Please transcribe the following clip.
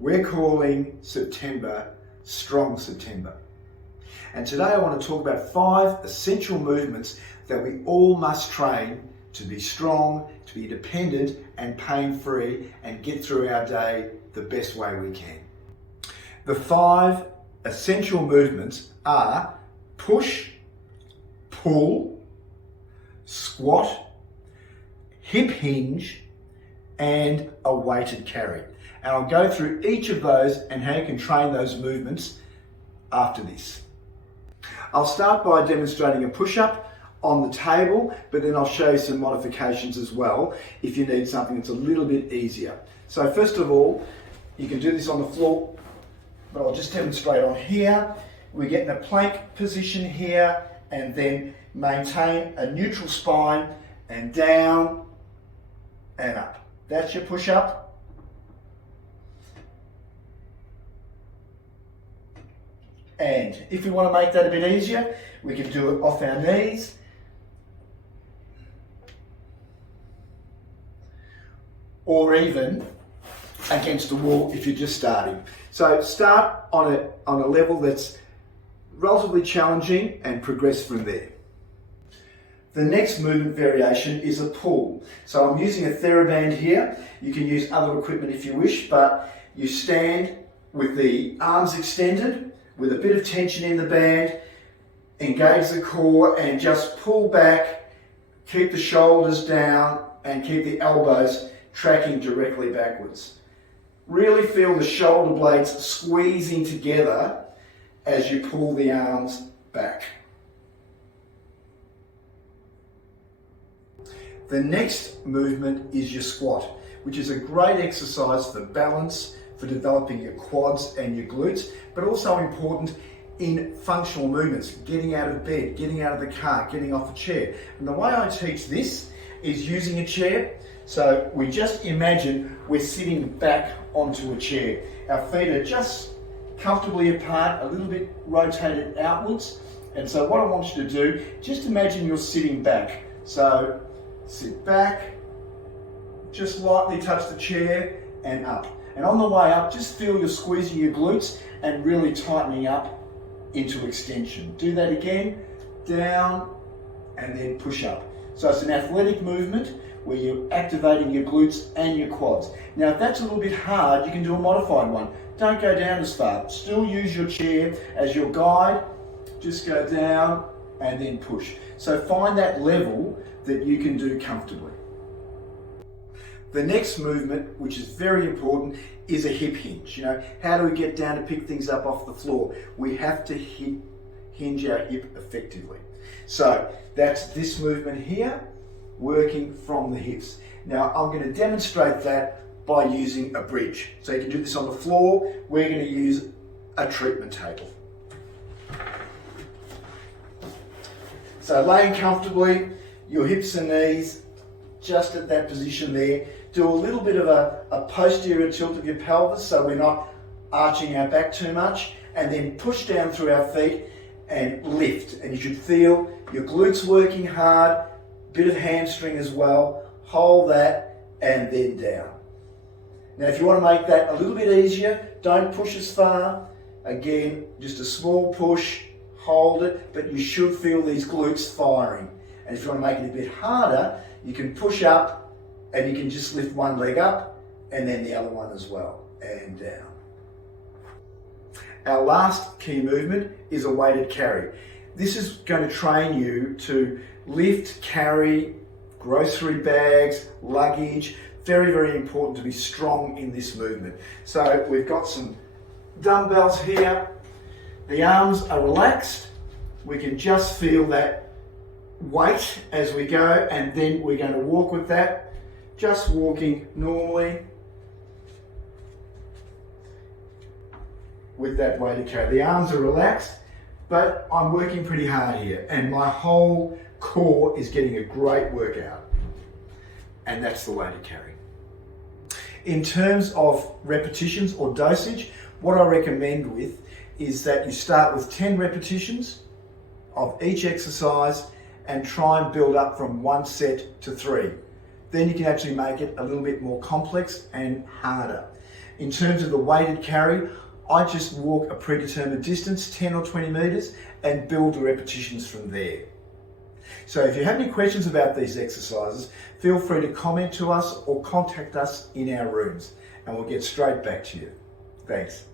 We're calling September Strong September. And today I want to talk about 5 essential movements that we all must train to be strong, to be independent and pain-free and get through our day the best way we can. The 5 essential movements are push, pull, squat, hip hinge, and a weighted carry. And I'll go through each of those and how you can train those movements after this. I'll start by demonstrating a push-up on the table, but then I'll show you some modifications as well if you need something that's a little bit easier. So first of all, you can do this on the floor, but I'll just demonstrate on here. We get in a plank position here and then maintain a neutral spine and down and up. That's your push-up. And if we want to make that a bit easier, we can do it off our knees. Or even against the wall if you're just starting. So start on a level that's relatively challenging and progress from there. The next movement variation is a pull. So I'm using a TheraBand here. You can use other equipment if you wish, but you stand with the arms extended, with a bit of tension in the band, engage the core and just pull back, keep the shoulders down and keep the elbows tracking directly backwards. Really feel the shoulder blades squeezing together as you pull the arms back. The next movement is your squat, which is a great exercise for balance, for developing your quads and your glutes, but also important in functional movements, getting out of bed, getting out of the car, getting off a chair. And the way I teach this is using a chair. So we just imagine we're sitting back onto a chair. Our feet are just comfortably apart, a little bit rotated outwards. And so what I want you to do, just imagine you're sitting back. So sit back, just lightly touch the chair and up. And on the way up, just feel you're squeezing your glutes and really tightening up into extension. Do that again, down and then push up. So it's an athletic movement where you're activating your glutes and your quads. Now if that's a little bit hard, you can do a modified one. Don't go down as far. Still use your chair as your guide. Just go down and then push. So find that level that you can do comfortably. The next movement, which is very important, is a hip hinge. You know, how do we get down to pick things up off the floor? We have to hinge our hip effectively. So that's this movement here, working from the hips. Now I'm going to demonstrate that by using a bridge. So you can do this on the floor. We're going to use a treatment table. So laying comfortably, your hips and knees just at that position there. Do a little bit of a posterior tilt of your pelvis so we're not arching our back too much, and then push down through our feet and lift. And you should feel your glutes working hard, bit of hamstring as well. Hold that and then down. Now if you want to make that a little bit easier, don't push as far. Again, just a small push, hold it, but you should feel these glutes firing. And if you want to make it a bit harder, you can push up and you can just lift one leg up and then the other one as well, and down. Our last key movement is a weighted carry. This is going to train you to lift, carry grocery bags, luggage. Very, very important to be strong in this movement. So we've got some dumbbells here. The arms are relaxed. We can just feel that weight as we go, and then we're going to walk with that. Just walking normally with that weighted carry. The arms are relaxed, but I'm working pretty hard here and my whole core is getting a great workout. And that's the weighted carry. In terms of repetitions or dosage, what I recommend with is that you start with 10 repetitions of each exercise and try and build up from 1 set to 3. Then you can actually make it a little bit more complex and harder. In terms of the weighted carry, I just walk a predetermined distance, 10 or 20 meters, and build the repetitions from there. So if you have any questions about these exercises, feel free to comment to us or contact us in our rooms, and we'll get straight back to you. Thanks.